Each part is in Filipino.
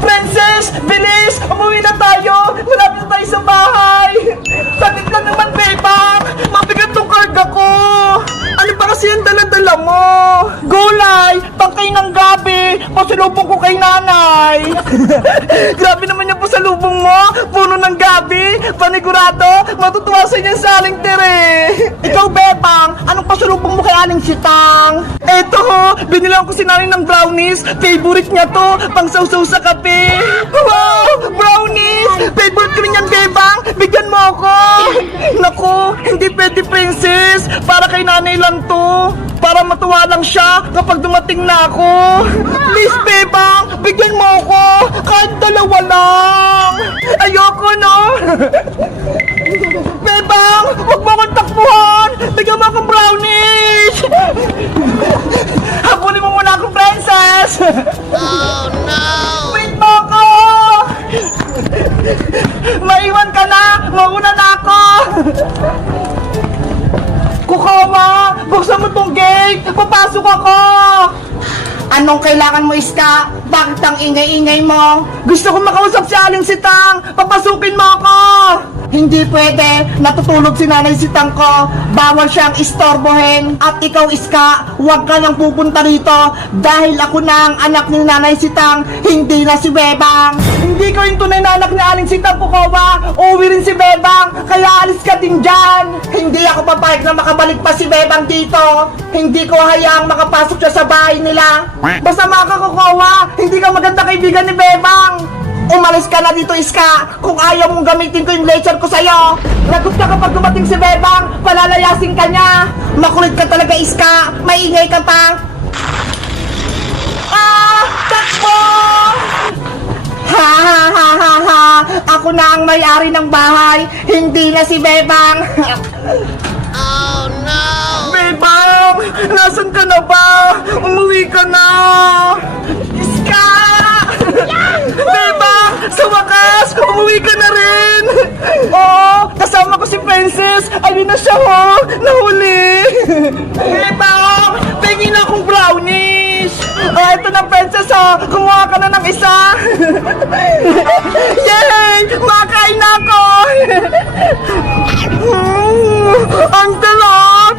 Princess! Bilis! Umuwi na tayo! Malapit na tayo sa bahay! Saglit lang naman, Bebang! Mabigat tong karga ko! Ano ba kasi ang dala-dala mo? Gulay! Pangkay ng gabi! Pasalubong ko kay nanay! Grabe naman yung pasalubong mo! Puno ng gabi! Panigurado! Matutuwa sa inyo sa Aling Tere! Ikaw, Bebang! Anong pasalubong mo kay Aling Sitang? Eto ho! Binilang ko si nanay ng brownies! Favorite niya to! Pang sausaw sa kape! Wow! Brownies! Favorite ko rin yan, Bebang! Bigyan mo ako! Naku! Hindi pwede, Princess! Para kay nanay lang to! Para matuwa lang siya kapag dumating na ako! Please, Bebang! Bigyan mo ako! Kahit dalawa lang! Ayoko, no? Bebang! Huwag mo akong takbuhan! Bigyan mo akong brownies! Habulin mo muna akong princess! Oh no! Wait mo ako! Maiwan ka na! Mauna na ako! Kukawa! Buksan mo tong gate! Papasok ako! Anong kailangan mo, Iska? Bakit ang ingay-ingay mo? Gusto ko makausap si Aling Sitang! Papasukin mo ako! Hindi pwede! Natutulog si Nanay Sitang ko! Bawal siyang istorbohin! At ikaw, Iska, huwag ka nang pupunta rito! Dahil ako na ang anak ni Nanay Sitang, hindi na si Bebang! Hindi ko yung tunay na anak ni Aling Sitang, Kukawa! Uuwi rin si Bebang! Kaya alis ka din dyan! Hindi ako papayag na makabalik pa si Bebang dito! Hindi ko hayaang makapasok siya sa bahay nila! Masama ka, Kukawa! Hindi ka maganda kaibigan ni Bebang! Umalis ka na dito, Iska! Kung ayaw mong gamitin ko yung laser ko sa'yo! Lagot ka kapag dumating si Bebang! Palalayasin ka niya! Makulit ka talaga, Iska! Maingay ka pa! Ah! Takbo! Ha ha ha ha ha! Ako na ang may-ari ng bahay! Hindi na si Bebang! Oh no! Bebang! Nasaan ka na ba? Umuwi ka na! Iska! Bebang! Sa wakas! Umuwi ka na rin! Oo! Kasama ko si Princess! Ayun na siya, ho! Nahuli! Bebang! Tingin na akong brownies! Ah, ito na, Princess, ha! Kumuha ka na ng isa! Yay! Makain na ako! Ang talap!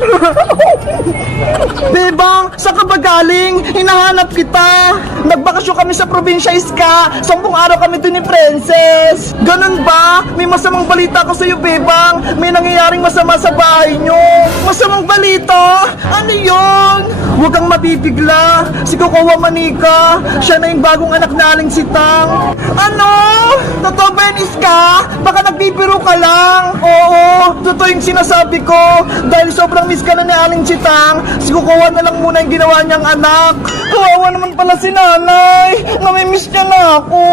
Bebang, saan ka ba galing? Hinahanap kita! Nagbakasyon kami sa probinsya, Iska! 10 araw kami dun ni Princess! Ganun ba? May masamang balita ko sa'yo, Bebang! May nangyayaring masama sa bahay nyo! Masamang balita? Ano yun? Huwag kang mabibigla! Si Kukawa Manika! Siya na yung bagong anak na Aling Sitang! Ano? Totoo ba yun, Iska? Baka nagbibiro ka lang! Oo! Totoo yung sinasabi ko! Dahil sobrang miss ka na ni Aling Sitang, si Kukawa na lang muna yung ginawa niyang anak! Kawawa naman pala si nanay! Namimiss niya na ako!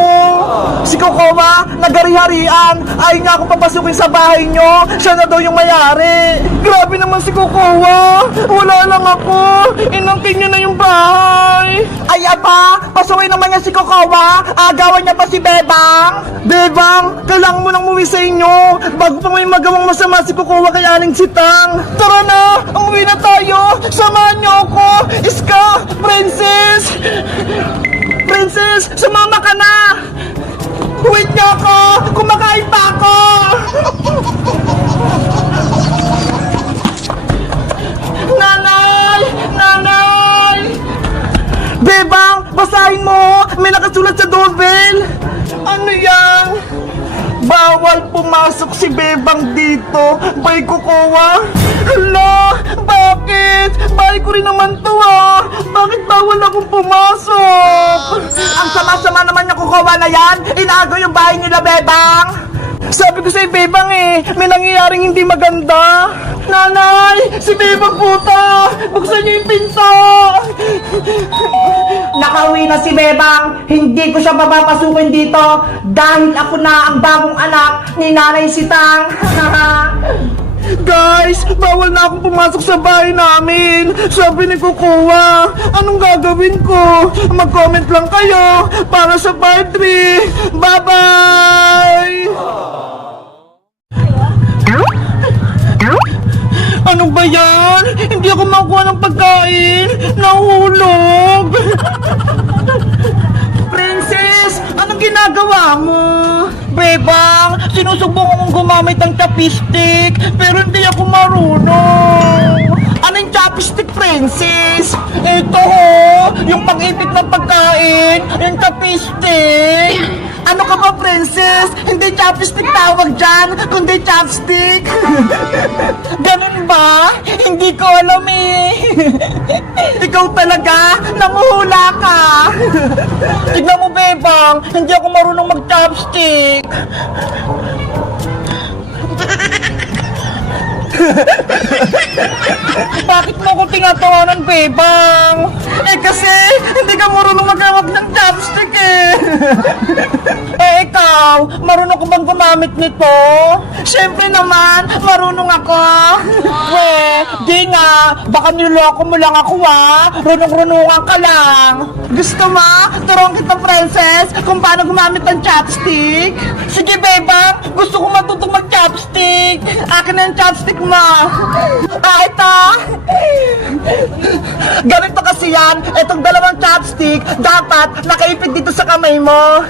Si Kukawa, nagari-harian! Ayaw niya akong papasukin sa bahay niyo! Siya na daw yung mayari! Grabe naman si Kukawa! Wala lang ako! Inangkin niya na yung bahay! Ay aba! Pasaway naman niya si Kukawa! Agawan niya pa si Bebang! Bebang! Kailangan mo nang umuwi sa inyo! Bago pa may magawang masama si Kukawa kay Aling Sitang! Tara na! Umuwi na tayo! Samahan niyo ako! Iska! Princess! Princess! Sumama ka na! Wait niyo ako! Kumakain pa ako! Nanay! Nanay! Bebang! Basahin mo! May nakasulat sa doorbell! Ano yan? Bawal pumasok si Bebang dito! Bay Kukawa! Hala! Bakit? Bahay ko rin naman to, ah! Bakit bawal akong pumasok? Ang sama-sama naman yung Kukawa na yan! Inaagaw yung bahay nila, Bebang! Sabi ko sa'yo, Bebang, may nangyayaring hindi maganda! Nanay! Si Bebang puta! Buksan niyo yung pinto! Nakauwi na si Bebang! Hindi ko siya papapasukin dito dahil ako na ang bagong anak ni Nanay Sitang! Guys, bawal na akong pumasok sa bahay namin. Sabi ni Kukawa, anong gagawin ko? Mag-comment lang kayo para sa part 3. Bye-bye! Ano ba yan? Hindi ako makuha ng pagkain. Nahulog. Princess, mo? Bebang, sinusubukan kong gumamit ng chopstick, pero hindi ako marunong. Anong chopstick, princess? Ito ho, yung pag-ipit ng pagkain, yung chopstick. Ano ka ba, princess? Hindi chopstick tawag dyan, kundi chopstick. Ganun ba? Hindi ko alam eh. Ikaw talaga, nanguhula ka. Tignan mo, Bebang, hindi ako marunong mag-chopstick. Bakit mo ko tinatawanan, Bebang? Kasi hindi ka marunong magkawag ng chopstick eh. Ikaw, marunong ko bang gumamit nito? Siyempre naman, marunong ako. Di nga, baka niloko mo lang ako runong-runungan ka lang. Gusto mo? Turuan kita, princess, kung paano gumamit ng chopstick? Sige, Bebang, gusto ko matutong mag-chopstick. Akin na yung chopstick mo. Ito. Ganito kasi yan, itong dalawang chopstick, dapat nakaipit dito sa kamay mo.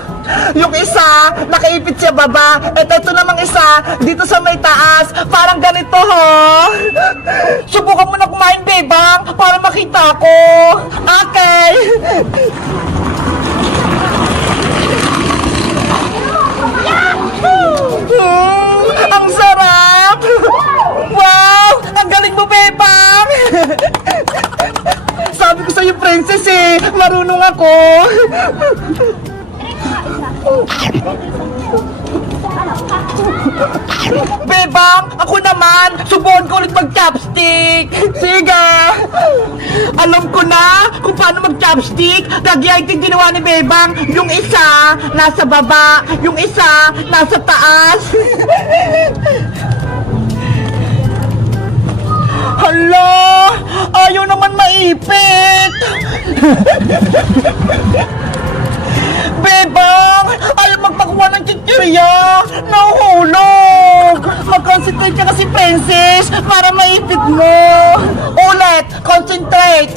Yung isa, nakaipit sa baba. Ito namang isa, dito sa may taas. Parang ganito ho. Subukan mo na kumain, Bebang, para makita ko. Okay. Ang sarap! Wow! Ang galing mo, Bebang! Sabi ko sa'yo, princess eh, marunong ako. Bebang, ako naman, subukan ko ulit mag-chopstick. Sige. Alam ko na kung paano mag-chopstick. Kagaya yung ginawa ni Bebang. Yung isa, nasa baba. Yung isa, nasa taas. Hala, ayaw naman maipit. Bebang, ayaw magpakuha ng chichirya. Nahuhulog. Mag-concentrate ka kasi, princess, para maipit mo. Ulit, concentrate.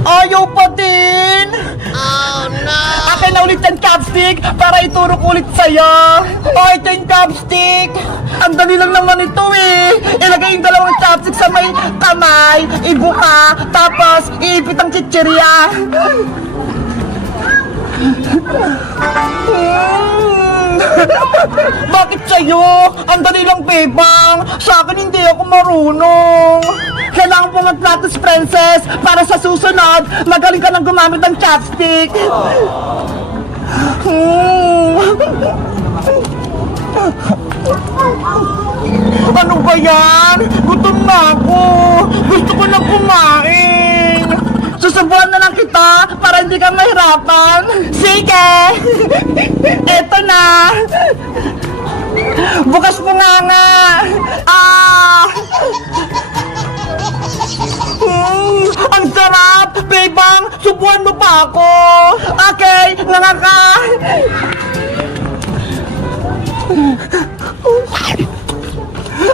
Ayaw pa din. Oh no! Akin na ulit ang chopstick para ituro ko ulit sa'yo. Ito yung chopstick. Ang dali lang naman ito eh. Ilagay yung dalawang chopstick sa may kamay, ibuka, tapos iipit ang chichirya. Bakit sa'yo? Ang dali lang, Bebang. Sa akin hindi ako marunong. Kailangan mo mag-practice, princess, para sa susunod, magaling ka nang gumamit ng chopstick. Ano ba yan? Gutom na ako. Gusto ko na kumain. Susubuan na lang kita para hindi ka mahirapan. Sige. Eto na. Bukas mo nga. Ang sarap! Bebang, subuan mo pa ako! Okay, nga ka!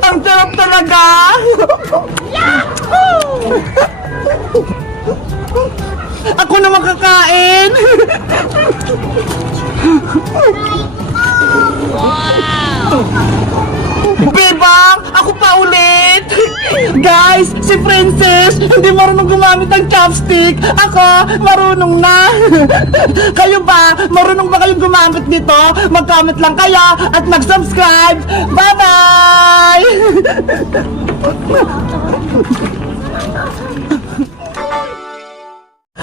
Ang sarap talaga! Ako na makakain! Bebang, ako pa ulit! Guys, si Princess hindi marunong gumamit ng chopstick. Ako, marunong na. Kayo ba? Marunong ba kayong gumamit nito? Mag-comment lang kayo at mag-subscribe. Bye-bye!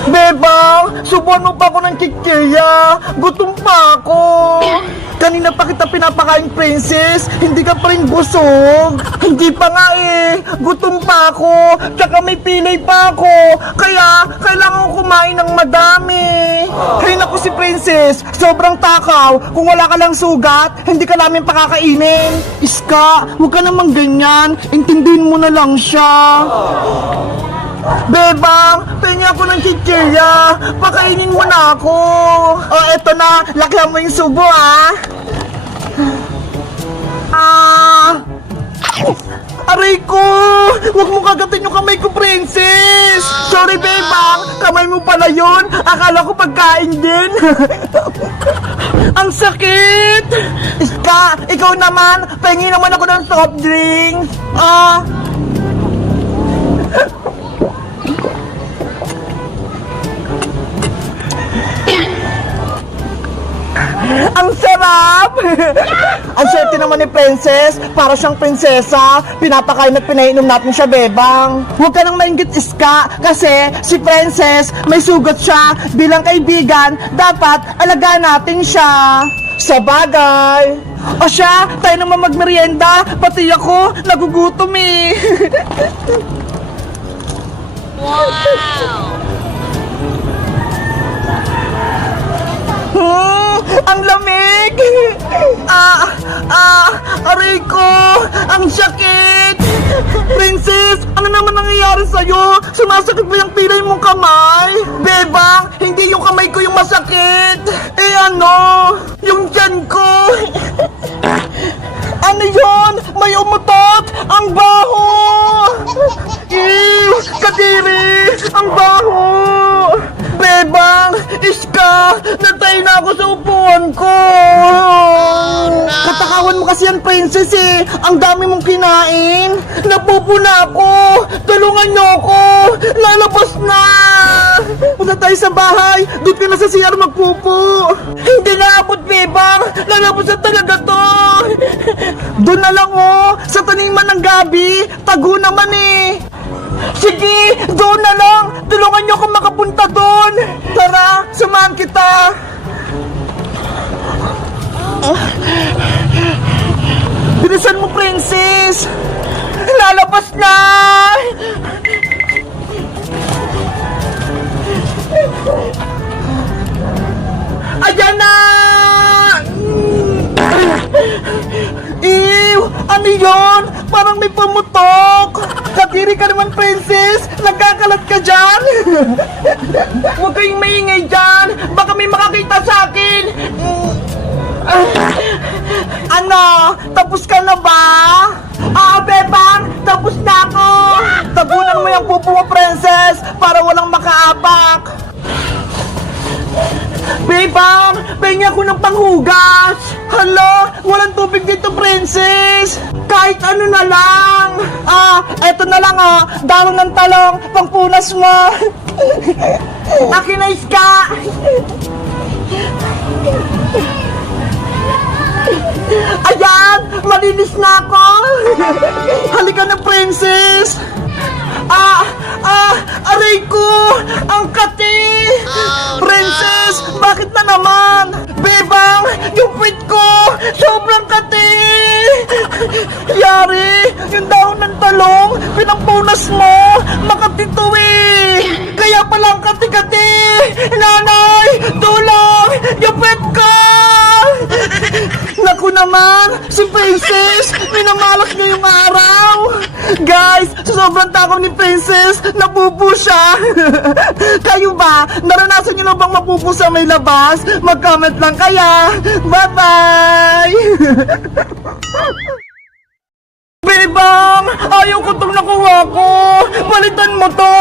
Bebang, subuan mo pa ako ng chichirya. Gutom pa ako. Kanina pa kita pinapakain, princess. Hindi ka pa rin busog. Hindi pa nga eh. Gutom pa ako. Tsaka may pilay pa ako. Kaya, kailangan ko kumain ng madami. Hay naku si princess. Sobrang takaw. Kung wala ka lang sugat, hindi ka namin pakakainin. Iska, huwag ka namang ganyan. Intindihin mo na lang siya. Bebang, pengi ako ng chichirya. Pakainin mo na ako. Oh, eto na. Lakihan mo yung subo, Aray ko! Huwag mo kagatin yung kamay ko, princess! Sorry, Bebang. Kamay mo pala yun. Akala ko pagkain din. Ang sakit! Iska, ikaw naman. Pahingi naman ako ng soft drink. Ang sarap! Ang swerte naman ni Princess. Para siyang prinsesa. Pinapakain at pinainom natin siya, Bebang. Huwag ka nang mainggit, Iska. Kasi si Princess, may sugat siya. Bilang kaibigan, dapat alagaan natin siya. Sa bagay. O siya, tayo naman magmerienda. Pati ako, nagugutom eh. Wow! Ang lamig! Aray ko! Ang sakit! Princess, ano naman nangyayari sa'yo? Sumasakit ba yung pilay mong kamay? Bebang, hindi yung kamay ko yung masakit! Eh ano? Yung tiyan ko! Ano yun? May umutot! Ang baho! Ew! Kadiri! Ang baho! Bebang! Iska! Natay na ako sa upuan ko! Katakawan mo kasi yan, Princess eh! Ang dami mong kinain! Napupo na ako! Tulungan niyo ako! Lalabas na! Punta tayo sa bahay! Doon ka na sa CR magpupo! Hindi naabot, Bebang! Lalabas na talaga to! Doon na lang oh! Sa taniman ng gabi! Tago naman eh! Sige! Doon na lang! Tulungan niyo akong makapunta doon! Tara! Samahan kita! Bilisan mo, Princess! Lalabas na! Ayan na! Ew! Ano yun? Parang may pumutok! Katiri ka naman, Princess! Nagkakalat ka dyan! Huwag kayong maingay dyan! Baka may makakita sa akin! Ano? Tapos ka na ba? Bebang! Tapos na ako! Tabunan mo yung pupo mo, Princess! Para walang makaapak! Bebang! Pahingi ako ng panghugas! Hala! Walang tubig dito, Princess! Kahit ano na lang! Eto na lang Dahon ng talong! Pangpunas mo! Akin na, Iska! Ayan! Malinis na ako! Halika na, Princess! Aray ko! Ang kati! Princess! Bakit na naman? Bebang! Yung puwit ko! Sobrang kati! Yari! Yung dahon ng talong! Pinampunas mo! Makati to eh! Kaya palang kati-kati! Nanay! Tulong! Yung puwit ko! Naku naman! Si Princess! Minamalas niya yung araw! Guys! Sa sobrang takaw ni Princess, napupo siya! Kayo ba? Naranasan niyo na bang mapupo sa may labas? Mag-comment lang kaya! Bye-bye! Bebang! Ayaw ko itong nakuha ko! Palitan mo to!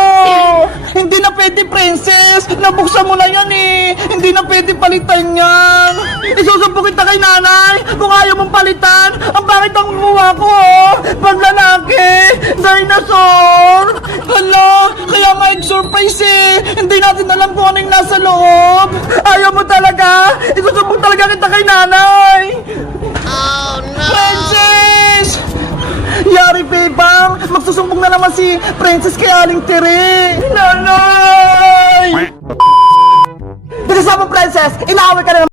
Hindi na pwede, Princess! Nabuksan mo na yan eh! Hindi na pwede palitan yan! Isusumpo kita kay nanay kung ayaw mong palitan! Ang bakit ang kumuha ko oh! Pag lalaki! Dinosaur! Hala! Kaya nga surprise eh! Hindi natin alam kung anong nasa loob! Ayaw mo talaga! Isusumpo talaga kita kay nanay! Oh no! Princess! Yari, Bebang! Magsusumbong na naman si Princess kay Aling Tere! Nanay! Bilis mo, Princess! Inaaway ka na naman!